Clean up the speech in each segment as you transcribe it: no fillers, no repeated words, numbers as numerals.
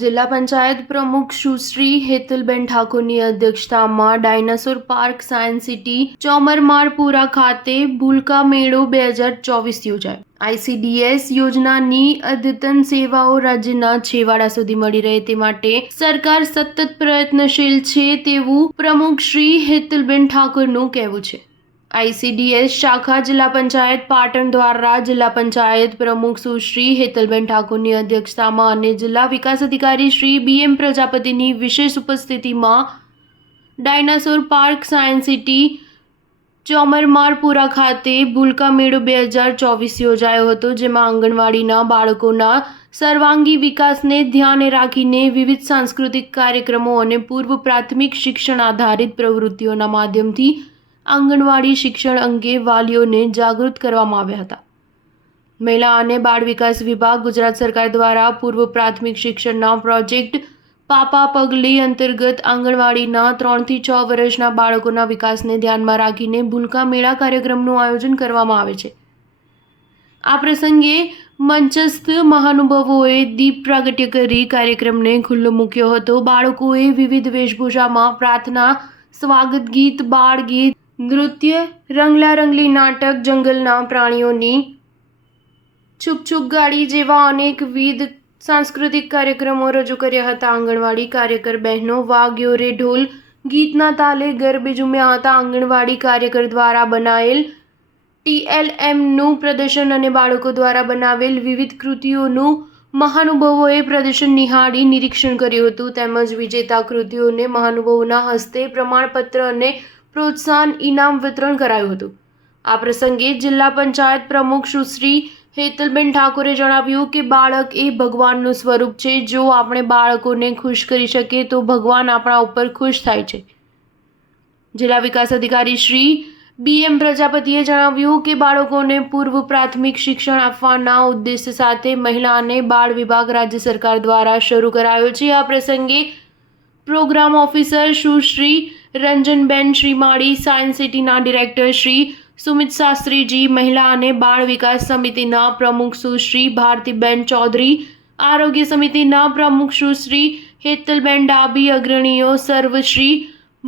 જિલ્લા પંચાયત પ્રમુખ સુશ્રી હેતલબેન ઠાકોરની અધ્યક્ષતામાં ડાયનાસોર પાર્ક સાયન્સ સિટી ચોમરમારપુરા ખાતે ભૂલકા મેળો 2024 યોજાયો. ICDS યોજનાની અદ્યતન સેવાઓ રાજ્યના છેવાડા સુધી મળી રહે તે માટે સરકાર સતત પ્રયત્નશીલ છે તેવું પ્રમુખ શ્રી હેતલબેન ઠાકોરનું કહેવું છે. ICDS શાખા જિલ્લા પંચાયત પાટણ દ્વારા જિલ્લા પંચાયત પ્રમુખ સુશ્રી હેતલબેન ઠાકોરની અધ્યક્ષતામાં અને જિલ્લા વિકાસ અધિકારી શ્રી BM પ્રજાપતિની વિશેષ ઉપસ્થિતિમાં ડાયનાસોર પાર્ક સાયન્સ સિટી ચોમરમારપુરા ખાતે ભૂલકા મેળો 2024 યોજાયો હતો, જેમાં આંગણવાડીના બાળકોના સર્વાંગી વિકાસને ધ્યાને રાખીને વિવિધ સાંસ્કૃતિક કાર્યક્રમો અને પૂર્વ પ્રાથમિક શિક્ષણ આધારિત પ્રવૃત્તિઓના માધ્યમથી આંગણવાડી શિક્ષણ અંગે વાલીઓને જાગૃત કરવામાં આવ્યા હતા. મહિલા અને બાળ વિકાસ વિભાગ ગુજરાત સરકાર દ્વારા પૂર્વ પ્રાથમિક શિક્ષણના પ્રોજેક્ટ પાપા પગલી અંતર્ગત આંગણવાડીના 3 થી 6 વર્ષના બાળકોના વિકાસને ધ્યાનમાં રાખીને ભૂલકા મેળા કાર્યક્રમનું આયોજન કરવામાં આવે છે. આ પ્રસંગે મંચસ્થ મહાનુભાવોએ દીપ પ્રાગટ્ય કરી કાર્યક્રમને ખુલ્લો મૂક્યો હતો. બાળકોએ વિવિધ વેશભૂષામાં પ્રાર્થના, સ્વાગત ગીત, બાળ ગીત, નૃત્ય, રંગલા રંગલી નાટક, જંગલના પ્રાણીઓની છુક ગાડી જેવા અનેકવિધ સાંસ્કૃતિક કાર્યક્રમો રજૂ કર્યા હતા. આંગણવાડી કાર્યકર બહેનો વાગ્યો રે ઢોલ ગીતના તાલે ગરબે ઝૂમ્યા હતા. આંગણવાડી કાર્યકર દ્વારા બનાવેલ TLMનું પ્રદર્શન અને બાળકો દ્વારા બનાવેલ વિવિધ કૃતિઓનું મહાનુભાવોએ પ્રદર્શન નિહાળી નિરીક્ષણ કર્યું હતું. તેમજ વિજેતા કૃતિઓને મહાનુભાવોના હસ્તે પ્રમાણપત્ર અને પ્રોત્સાહન ઇનામ વિતરણ કરાયું હતું. આ પ્રસંગે જિલ્લા પંચાયત પ્રમુખ સુશ્રી હેતલબેન ઠાકોરે જણાવ્યું કે બાળક એ ભગવાનનું સ્વરૂપ છે. જો આપણે બાળકોને ખુશ કરી શકીએ તો ભગવાન આપણા ઉપર ખુશ થાય છે. જિલ્લા વિકાસ અધિકારી શ્રી BM પ્રજાપતિએ જણાવ્યું કે બાળકોને પૂર્વ પ્રાથમિક શિક્ષણ આપવાના ઉદ્દેશ્ય સાથે મહિલા અને બાળ વિભાગ રાજ્ય સરકાર દ્વારા શરૂ કરાયો છે. આ પ્રસંગે પ્રોગ્રામ ઓફિસર સુશ્રી રંજનબેન શ્રીમાળી, સાયન્સ સિટીના ડિરેક્ટર શ્રી સુમિત શાસ્ત્રીજી, મહિલા અને બાળ વિકાસ સમિતિના પ્રમુખ સુશ્રી ભારતીબેન ચૌધરી, આરોગ્ય સમિતિના પ્રમુખ સુશ્રી હેતલબેન ડાબી, અગ્રણીઓ સર્વશ્રી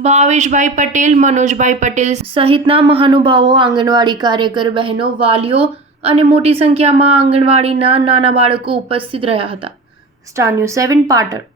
ભાવેશભાઈ પટેલ, મનોજભાઈ પટેલ સહિતના મહાનુભાવો, આંગણવાડી કાર્યકર બહેનો, વાલીઓ અને મોટી સંખ્યામાં આંગણવાડીના નાના બાળકો ઉપસ્થિત રહ્યા હતા. Star news 7 Patan.